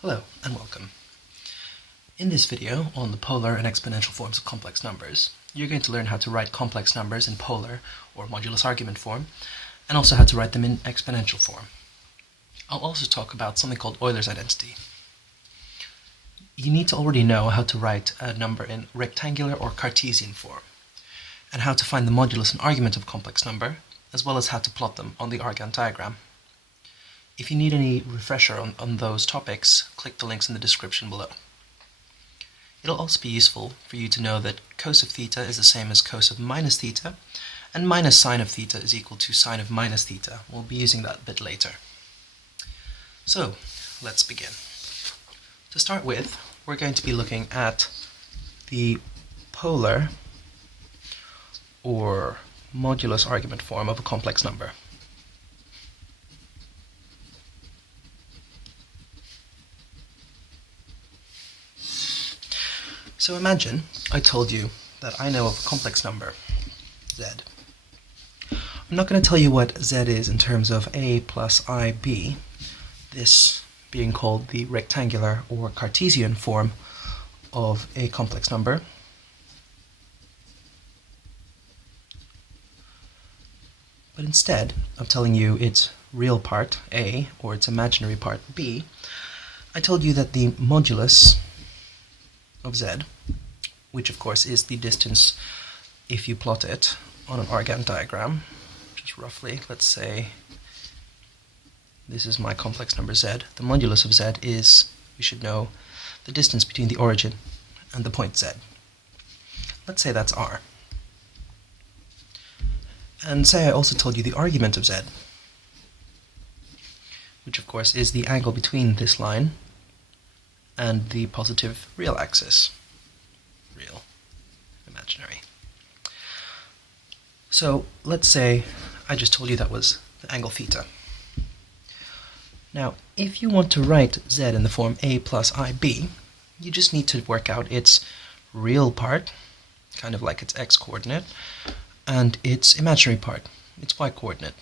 Hello and welcome. In this video on the polar and exponential forms of complex numbers, you're going to learn how to write complex numbers in polar or modulus argument form, and also how to write them in exponential form. I'll also talk about something called Euler's identity. You need to already know how to write a number in rectangular or Cartesian form, and how to find the modulus and argument of a complex number, as well as how to plot them on the Argand diagram. If you need any refresher on those topics, click the links in the description below. It'll also be useful for you to know that cos of theta is the same as cos of minus theta, and minus sine of theta is equal to sine of minus theta. We'll be using that a bit later. So, let's begin. To start with, we're going to be looking at the polar or modulus argument form of a complex number. So imagine I told you that I know of a complex number, z. I'm not going to tell you what z is in terms of a plus ib, this being called the rectangular or Cartesian form of a complex number. But instead of telling you its real part, a, or its imaginary part, b, I told you that the modulus of z, which of course is the distance if you plot it on an Argand diagram, just roughly, let's say this is my complex number z. The modulus of z is, we should know, the distance between the origin and the point z. Let's say that's r. And say I also told you the argument of z, which of course is the angle between this line and the positive real axis. Real, imaginary. So let's say I just told you that was the angle theta. Now, if you want to write z in the form a plus ib, you just need to work out its real part, kind of like its x-coordinate, and its imaginary part, its y-coordinate.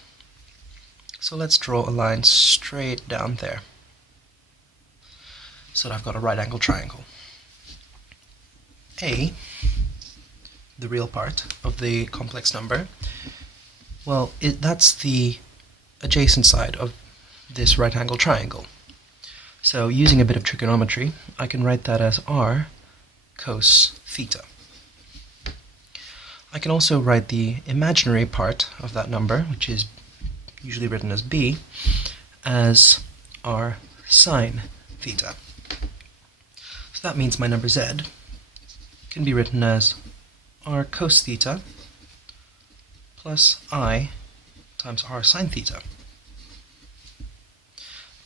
So let's draw a line straight down there, so that I've got a right angle triangle. A, the real part of the complex number, well, that's the adjacent side of this right angle triangle. So using a bit of trigonometry, I can write that as r cos theta. I can also write the imaginary part of that number, which is usually written as b, as r sine theta. So that means my number z can be written as r cos theta plus I times r sine theta. Of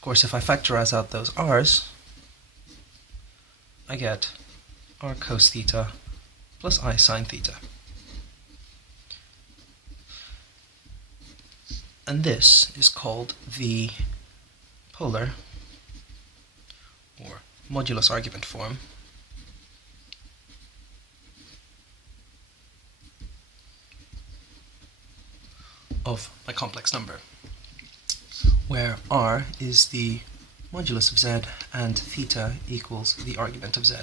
course, if I factorize out those r's, I get r cos theta plus I sine theta. And this is called the polar or modulus argument form of my complex number, where r is the modulus of z and theta equals the argument of z,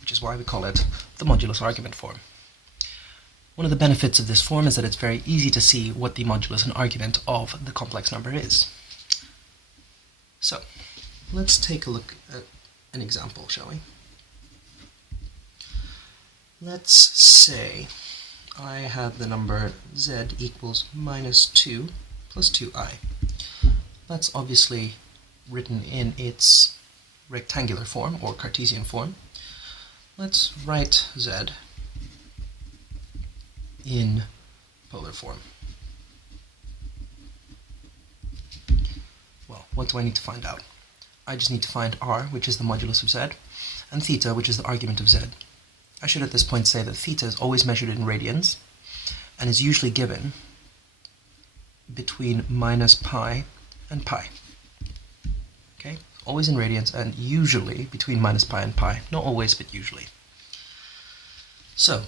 which is why we call it the modulus argument form. One of the benefits of this form is that it's very easy to see what the modulus and argument of the complex number is. So, let's take a look at an example, shall we? Let's say I have the number z equals minus 2 plus 2i. That's obviously written in its rectangular form or Cartesian form. Let's write z in polar form. Well, what do I need to find out? I just need to find r, which is the modulus of z, and theta, which is the argument of z. I should at this point say that theta is always measured in radians, and is usually given between minus pi and pi. Okay? Always in radians, and usually between minus pi and pi. Not always, but usually. So,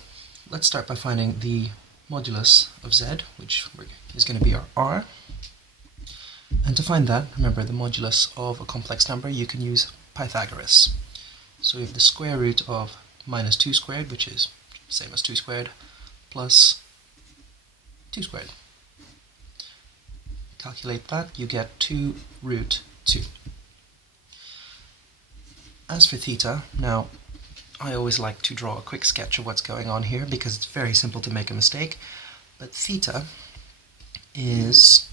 let's start by finding the modulus of z, which is going to be our r. And to find that, remember the modulus of a complex number, you can use Pythagoras. So we have the square root of minus 2 squared, which is same as 2 squared, plus 2 squared. Calculate that, you get 2 root 2. As for theta, now I always like to draw a quick sketch of what's going on here because it's very simple to make a mistake, but theta is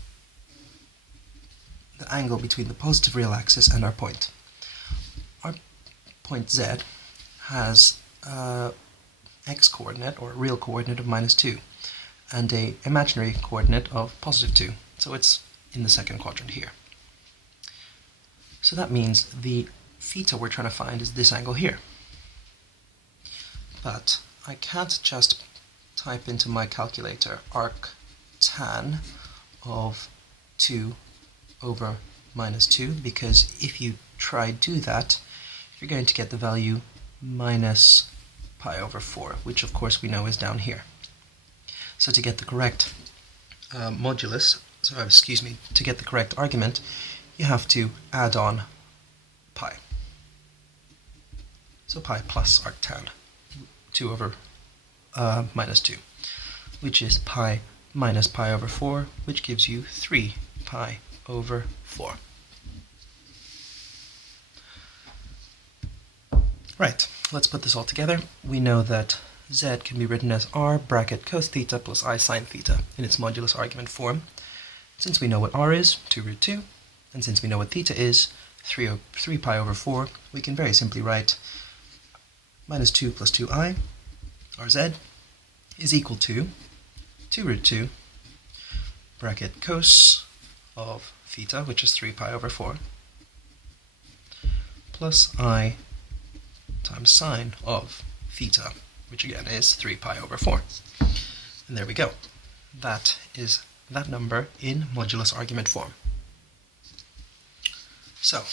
the angle between the positive real axis and our point. Our point Z has a x-coordinate, or a real coordinate, of minus 2, and a imaginary coordinate of positive 2, so it's in the second quadrant here. So that means the theta we're trying to find is this angle here. But I can't just type into my calculator arctan of 2 over minus 2, because if you try do that, you're going to get the value minus pi over 4, which of course we know is down here. So to get the correct to get the correct argument, you have to add on pi. So pi plus arctan 2 over minus 2, which is pi minus pi over 4, which gives you 3 pi over 4. Right, let's put this all together. We know that z can be written as r bracket cos theta plus I sine theta in its modulus argument form. Since we know what r is, 2 root 2, and since we know what theta is, 3 pi over 4, we can very simply write minus 2 plus 2i, rz, is equal to 2 root 2 bracket cos of theta, which is 3 pi over 4, plus I times sine of theta, which again is 3 pi over 4. And there we go. That is that number in modulus argument form. So,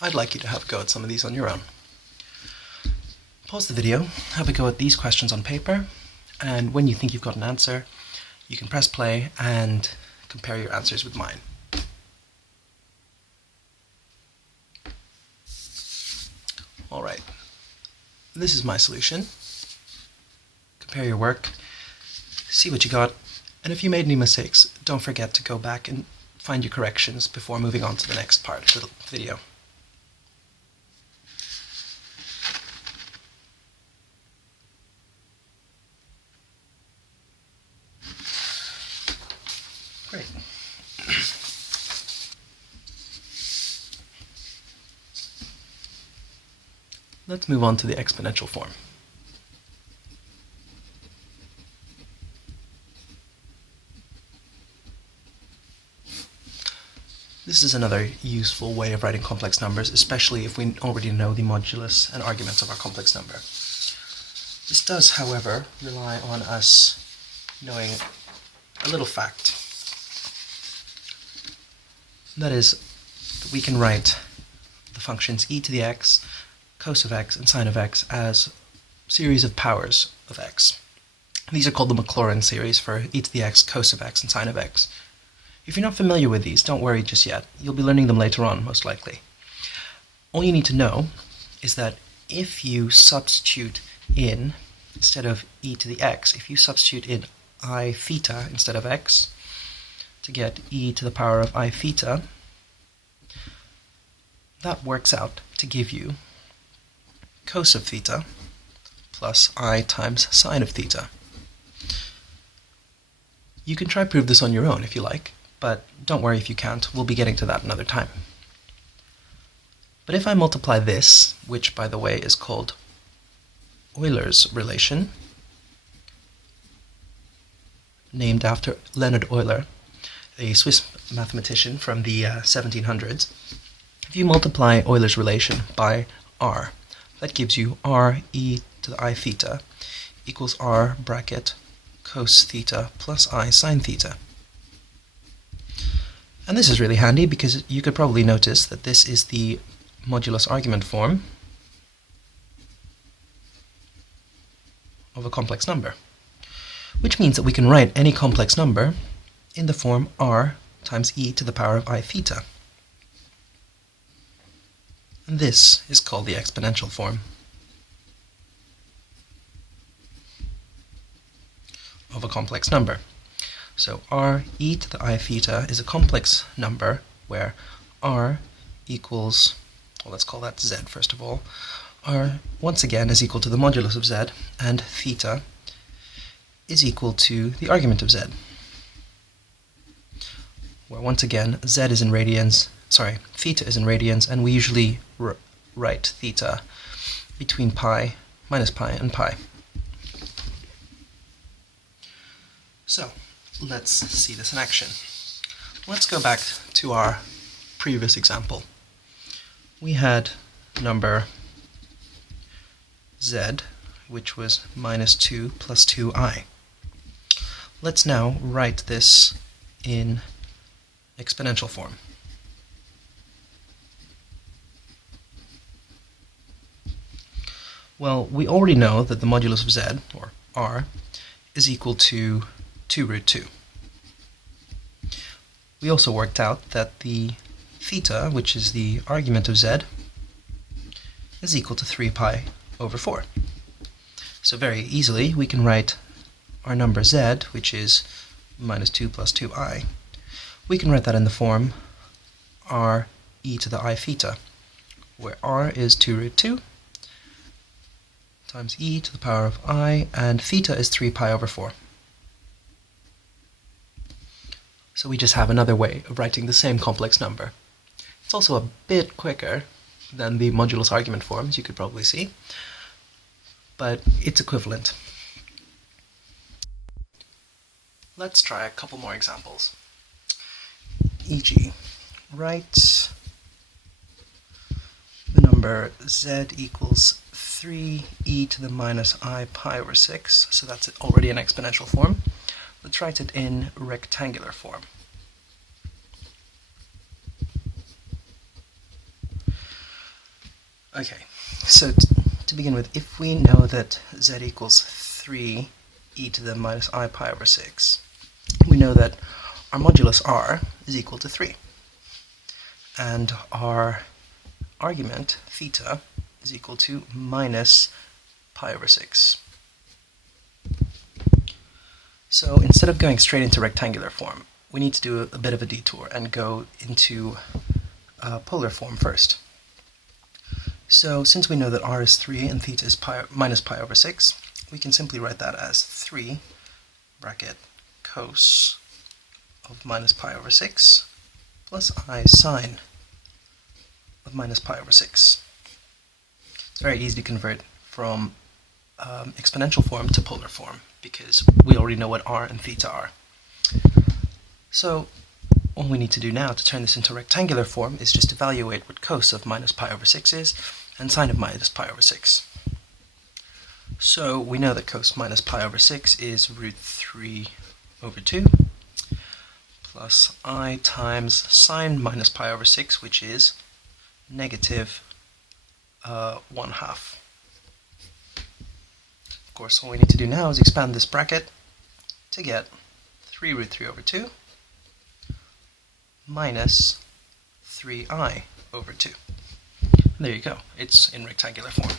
I'd like you to have a go at some of these on your own. Pause the video, have a go at these questions on paper, and when you think you've got an answer, you can press play and compare your answers with mine. Alright, this is my solution. Compare your work, see what you got, and if you made any mistakes, don't forget to go back and find your corrections before moving on to the next part of the video. Great. Let's move on to the exponential form. This is another useful way of writing complex numbers, especially if we already know the modulus and arguments of our complex number. This does, however, rely on us knowing a little fact. That is, that we can write the functions e to the x, cos of x, and sine of x as series of powers of x. These are called the Maclaurin series for e to the x, cos of x, and sine of x. If you're not familiar with these, don't worry just yet. You'll be learning them later on, most likely. All you need to know is that if you substitute in, instead of e to the x, if you substitute in I theta instead of x, to get e to the power of I theta, that works out to give you cos of theta plus I times sine of theta. You can try prove this on your own if you like, but don't worry if you can't, we'll be getting to that another time. But if I multiply this, which by the way is called Euler's relation, named after Leonhard Euler, a Swiss mathematician from the 1700s, if you multiply Euler's relation by r, that gives you r e to the I theta equals r bracket cos theta plus I sine theta. And this is really handy because you could probably notice that this is the modulus argument form of a complex number, which means that we can write any complex number in the form r times e to the power of I theta. And this is called the exponential form of a complex number. So r e to the I theta is a complex number where r equals, well, let's call that z first of all. R, once again, is equal to the modulus of z, and theta is equal to the argument of z, where once again z is in radians, theta is in radians, and we usually write theta between pi, minus pi, and pi. So, let's see this in action. Let's go back to our previous example. We had number z, which was minus 2 plus 2i. Let's now write this in exponential form. Well, we already know that the modulus of z, or r, is equal to 2 root 2. We also worked out that the theta, which is the argument of z, is equal to 3 pi over 4. So very easily we can write our number z, which is minus 2 plus 2i. We can write that in the form r e to the I theta, where r is 2 root 2 times e to the power of I, and theta is 3 pi over 4. So we just have another way of writing the same complex number. It's also a bit quicker than the modulus argument form, as you could probably see, but it's equivalent. Let's try a couple more examples. E.g., write the number z equals 3e to the minus I pi over 6, so that's already an exponential form. Let's write it in rectangular form. Okay, so to begin with, if we know that z equals 3e to the minus I pi over 6, we know that our modulus r is equal to 3, and our argument, theta, is equal to minus pi over 6. So instead of going straight into rectangular form, we need to do a bit of a detour and go into polar form first. So since we know that r is 3 and theta is minus pi over 6, we can simply write that as 3 bracket cos of minus pi over 6 plus I sine of minus pi over 6. It's very easy to convert from exponential form to polar form, because we already know what r and theta are. So all we need to do now to turn this into rectangular form is just evaluate what cos of minus pi over 6 is, and sine of minus pi over 6. So we know that cos minus pi over 6 is root 3 over 2, plus I times sine minus pi over 6, which is negative 1/2. Of course, all we need to do now is expand this bracket to get 3 root 3 over 2 minus 3i over 2. And there you go, it's in rectangular form.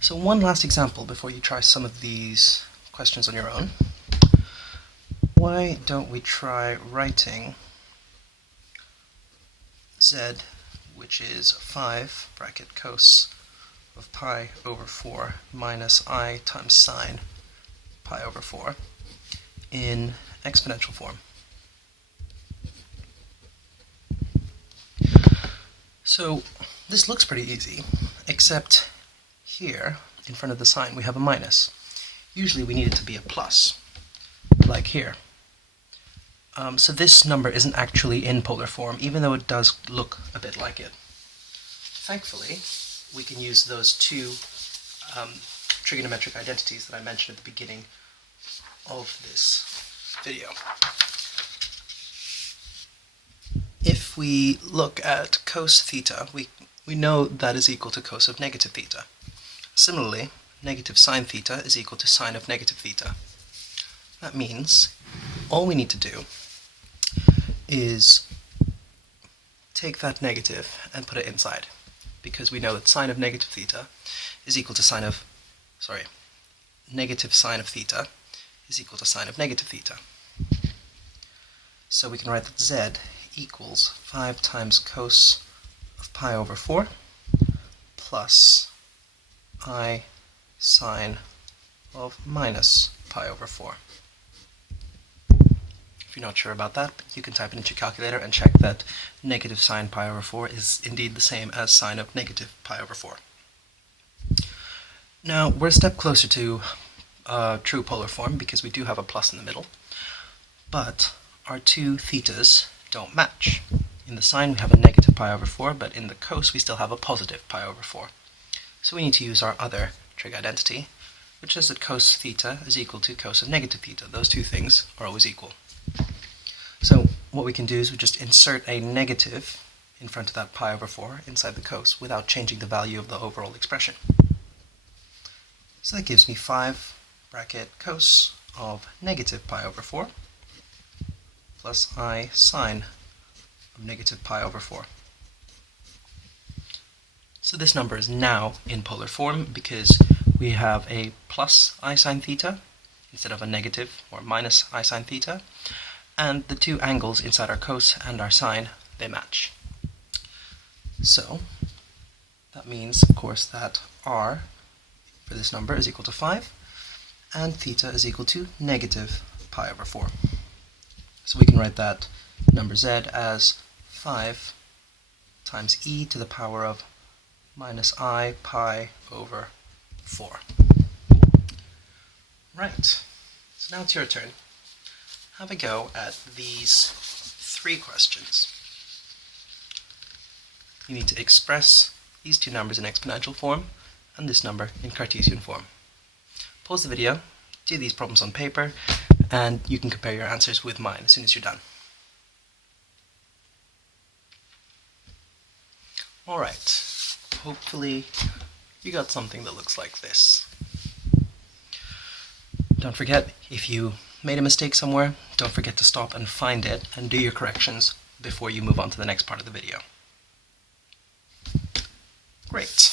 So one last example before you try some of these questions on your own. Why don't we try writing z, which is 5 bracket cos of pi over 4 minus I times sine pi over 4 in exponential form. So this looks pretty easy, except here in front of the sign we have a minus. Usually we need it to be a plus, like here. So this number isn't actually in polar form, even though it does look a bit like it. Thankfully, we can use those two trigonometric identities that I mentioned at the beginning of this video. If we look at cos theta, we know that is equal to cos of negative theta. Similarly, negative sine theta is equal to sine of negative theta. That means all we need to do is take that negative and put it inside, because we know that sine of negative theta is equal to negative sine of theta is equal to sine of negative theta. So we can write that z equals 5 times cos of pi over 4 plus I sine of minus pi over 4. If you're not sure about that, you can type it into your calculator and check that negative sine pi over 4 is indeed the same as sine of negative pi over 4. Now, we're a step closer to true polar form because we do have a plus in the middle, but our two thetas don't match. In the sine we have a negative pi over 4, but in the cos we still have a positive pi over 4. So we need to use our other trig identity, which says that cos theta is equal to cos of negative theta. Those two things are always equal. So what we can do is we just insert a negative in front of that pi over 4 inside the cos without changing the value of the overall expression. So that gives me 5 bracket cos of negative pi over 4 plus I sine of negative pi over 4. So this number is now in polar form because we have a plus I sine theta instead of a negative or minus I sine theta, and the two angles inside our cos and our sine, they match. So that means, of course, that r for this number is equal to 5 and theta is equal to negative pi over 4. So we can write that number z as 5 times e to the power of minus I pi over 4. Right, so now it's your turn. Have a go at these 3 questions. You need to express these two numbers in exponential form and this number in Cartesian form. Pause the video, do these problems on paper, and you can compare your answers with mine as soon as you're done. Alright, hopefully you got something that looks like this. Don't forget, if you made a mistake somewhere, don't forget to stop and find it and do your corrections before you move on to the next part of the video. Great.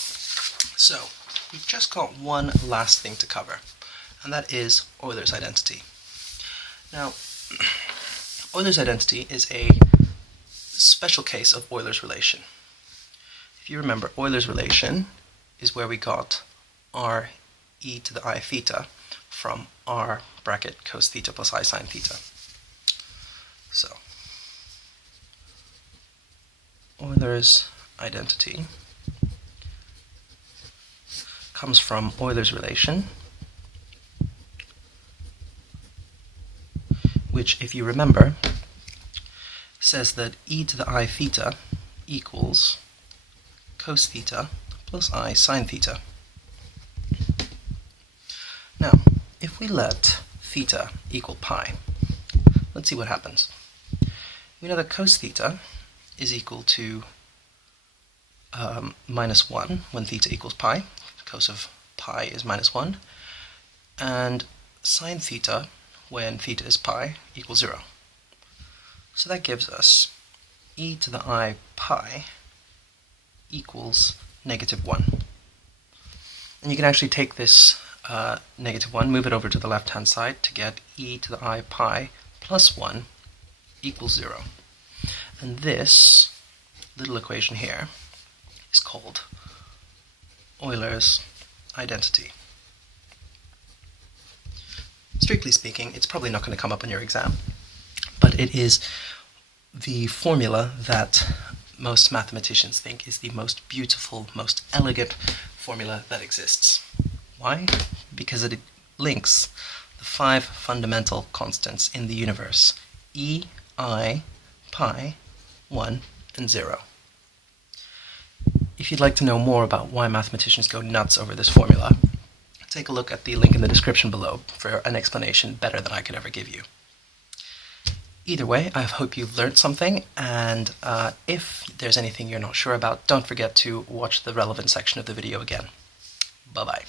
So, we've just got one last thing to cover, and that is Euler's identity. Now, Euler's identity is a special case of Euler's relation. If you remember, Euler's relation is where we got r e to the I theta from r bracket cos theta plus I sine theta. So, Euler's identity comes from Euler's relation, which, if you remember, says that e to the I theta equals cos theta plus I sine theta. Now, if we let theta equal pi, let's see what happens. We know that cos theta is equal to minus 1 when theta equals pi. Cos of pi is minus 1. And sine theta when theta is pi equals 0. So that gives us e to the I pi equals negative 1. And you can actually take this negative 1, move it over to the left-hand side to get e to the I pi plus 1 equals 0. And this little equation here is called Euler's identity. Strictly speaking, it's probably not going to come up in your exam, but it is the formula that most mathematicians think is the most beautiful, most elegant formula that exists. Why? Because it links the 5 fundamental constants in the universe: e, I, pi, 1, and 0. If you'd like to know more about why mathematicians go nuts over this formula, take a look at the link in the description below for an explanation better than I could ever give you. Either way, I hope you've learned something, and if there's anything you're not sure about, don't forget to watch the relevant section of the video again. Bye-bye.